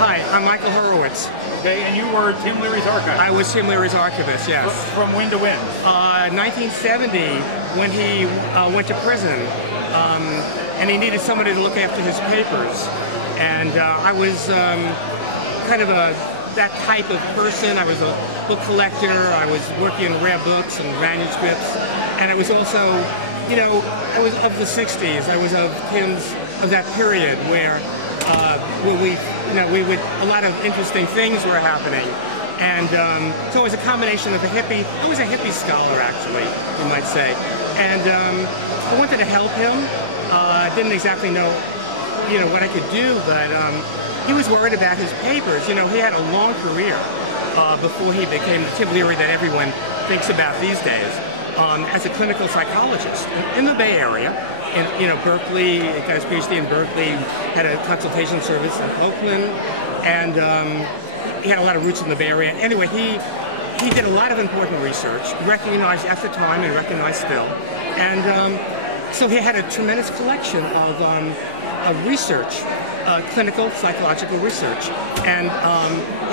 Hi, I'm Michael Horowitz. Okay, and you were Tim Leary's archivist. I was Tim Leary's archivist, yes. From when to when? 1970, when he went to prison, and he needed somebody to look after his papers. And I was kind of that type of person. I was a book collector. I was working on rare books and manuscripts. And I was also, you know, I was of the 60s. I was of that period where a lot of interesting things were happening. And so it was a combination of I was a hippie scholar, actually, you might say. And I wanted to help him. I didn't exactly know, what I could do, but he was worried about his papers. He had a long career before he became the Tim Leary that everyone thinks about these days, as a clinical psychologist in the Bay Area. In Berkeley, he got his PhD in Berkeley, had a consultation service in Oakland, and he had a lot of roots in the Bay Area. Anyway, he did a lot of important research, recognized at the time and recognized still. And so he had a tremendous collection of research, clinical psychological research. And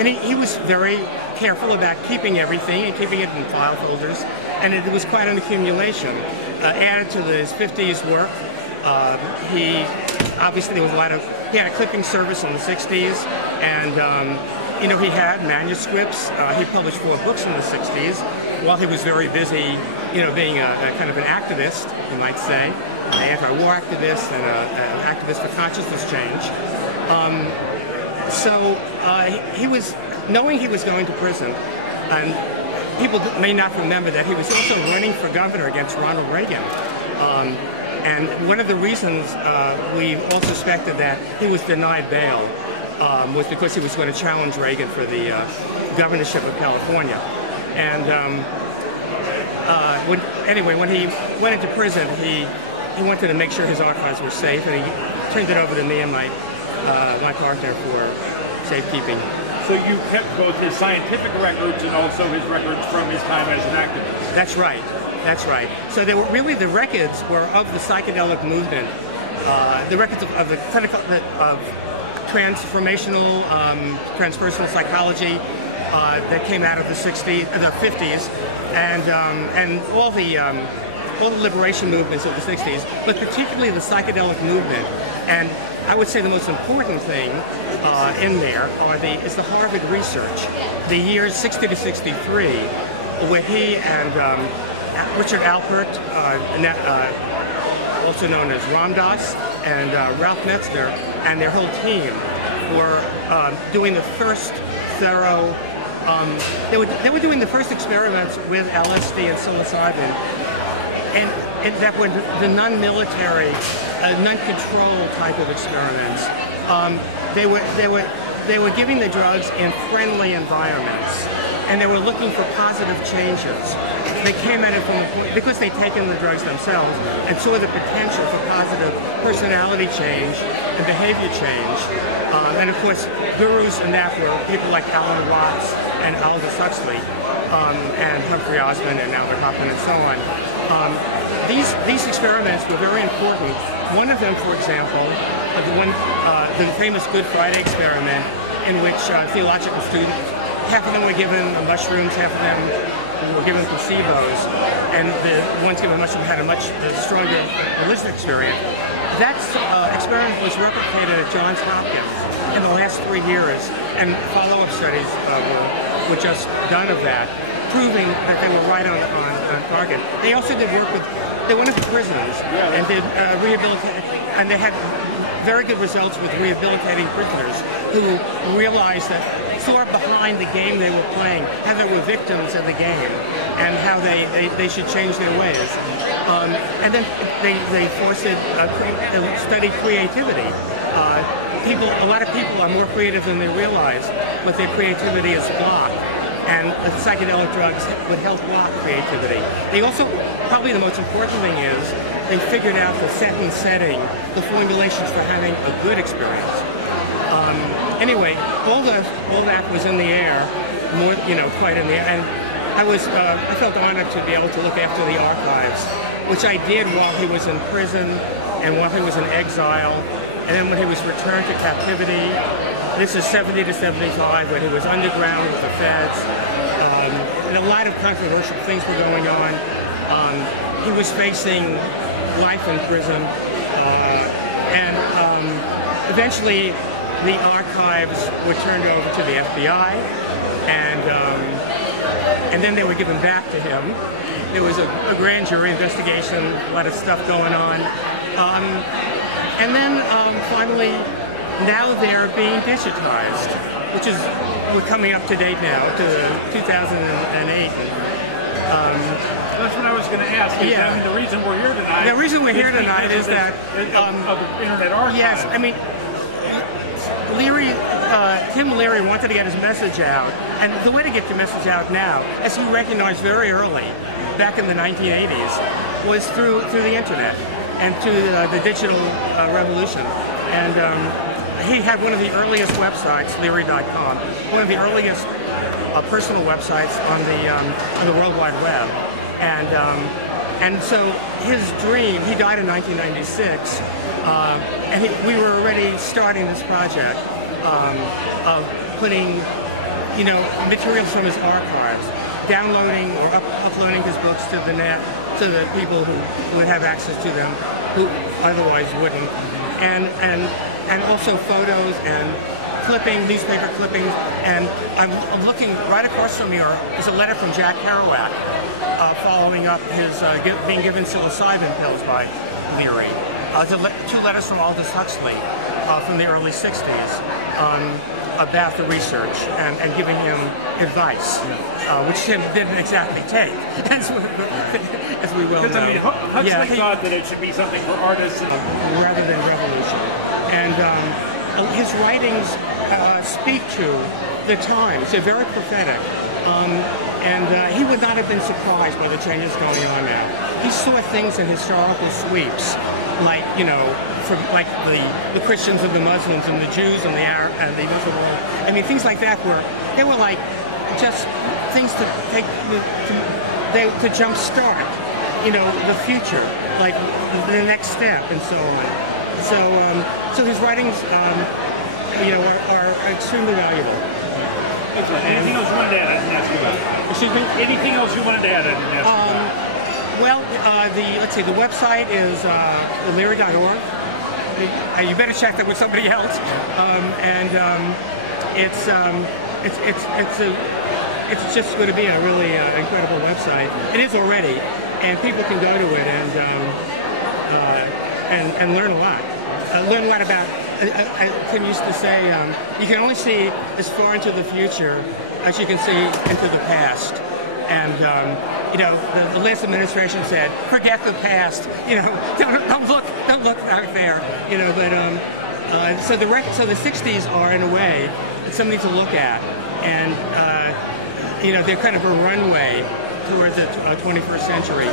he was very careful about keeping everything and keeping it in file folders. And it was quite an accumulation. Added to his 50s work, obviously there was he had a clipping service in the 60s, and he had manuscripts. He published 4 books in the 60s while he was very busy, being a kind of an activist, you might say, an anti-war activist and an activist for consciousness change. Knowing he was going to prison, and people may not remember that he was also running for governor against Ronald Reagan. And one of the reasons we all suspected that he was denied bail was because he was going to challenge Reagan for the governorship of California. And when he went into prison, he wanted to make sure his archives were safe, and he turned it over to me and my partner for safekeeping. So you kept both his scientific records and also his records from his time as an activist. That's right. That's right. So they were really, the records were of the psychedelic movement, the records of the clinical, of transformational, transpersonal psychology that came out of the 50s, and all the liberation movements of the 60s, but particularly the psychedelic movement. And I would say the most important thing in there is the Harvard research, the years 60 to 63, where he and Richard Alpert, also known as Ramdas, and Ralph Metzner, and their whole team were doing the first thorough. They were doing the first experiments with LSD and psilocybin, and that were the non-military, non-controlled type of experiments. They were giving the drugs in friendly environments, and they were looking for positive changes. They came at it from the point, because they'd taken the drugs themselves and saw the potential for positive personality change and behavior change. And of course, gurus in that were people like Alan Watts and Aldous Huxley, and Humphrey Osmond and Albert Hoffman and so on. These experiments were very important. One of them, for example, the famous Good Friday experiment, in which theological students, half of them were given mushrooms, half of them were given placebos, and the ones given mushrooms had a much stronger religious experience. That experiment was replicated at Johns Hopkins in the last 3 years, and follow-up studies were just done of that, proving that they were right on target. They also did work they went into prisons and did rehabilitation, and they had very good results with rehabilitating prisoners who realized that, saw behind the game they were playing, how they were victims of the game, and how they should change their ways. And then they studied creativity. A lot of people are more creative than they realize, but their creativity is blocked. And the psychedelic drugs would help block creativity. They also, probably the most important thing is, they figured out the sentence setting, the formulations for having a good experience. Anyway, all that was in the air, quite in the air. And I felt honored to be able to look after the archives, which I did while he was in prison and while he was in exile, and then when he was returned to captivity. This is 70 to 75 when he was underground with the feds. And a lot of controversial things were going on. He was facing life in prison. Eventually, the archives were turned over to the FBI, and then they were given back to him. There was a grand jury investigation, a lot of stuff going on. And then finally, now they're being digitized, which is, we're coming up to date now, to 2008. That's what I was going to ask. Yeah. I mean, the reason we're here tonight. The reason we're here tonight is that of the Internet Archive. Yes, I mean, Leary, Tim Leary wanted to get his message out, and the way to get your message out now, as he recognized very early, back in the 1980s, was through the internet and to the digital revolution. And he had one of the earliest websites, Leary.com, one of the earliest personal websites on the World Wide Web. And so his dream, he died in 1996, and we were already starting this project of putting, materials from his archives, downloading or uploading his books to the net so that people who would have access to them who otherwise wouldn't, and also photos and newspaper clippings, and I'm looking right across from here is a letter from Jack Kerouac following up his being given psilocybin pills by Leary. Two letters from Aldous Huxley from the early 60s about the research and giving him advice, which Tim didn't exactly take, as we well know. Because I mean, Huxley thought that it should be something for artists rather than revolution. And his writings speak to the times. They're very prophetic. And he would not have been surprised by the changes going on now. He saw things in historical sweeps, like, from like the Christians and the Muslims and the Jews and the Arab and the Muslim world. I mean, things like that they were like just things to take to jumpstart, the future, like the next step and so on. So his writings, are extremely valuable. Anything else you wanted to add? I didn't ask you about. Excuse me? Anything else you wanted to add? I didn't ask you about. Well, let's see. The website is Leary.org. You better check that with somebody else. It's just going to be a really incredible website. It is already, and people can go to it and learn a lot. Learn a lot about. Tim used to say, you can only see as far into the future as you can see into the past. And the last administration said, forget the past. Don't look out there. So the 60s are in a way something to look at, and they're kind of a runway towards the 21st century.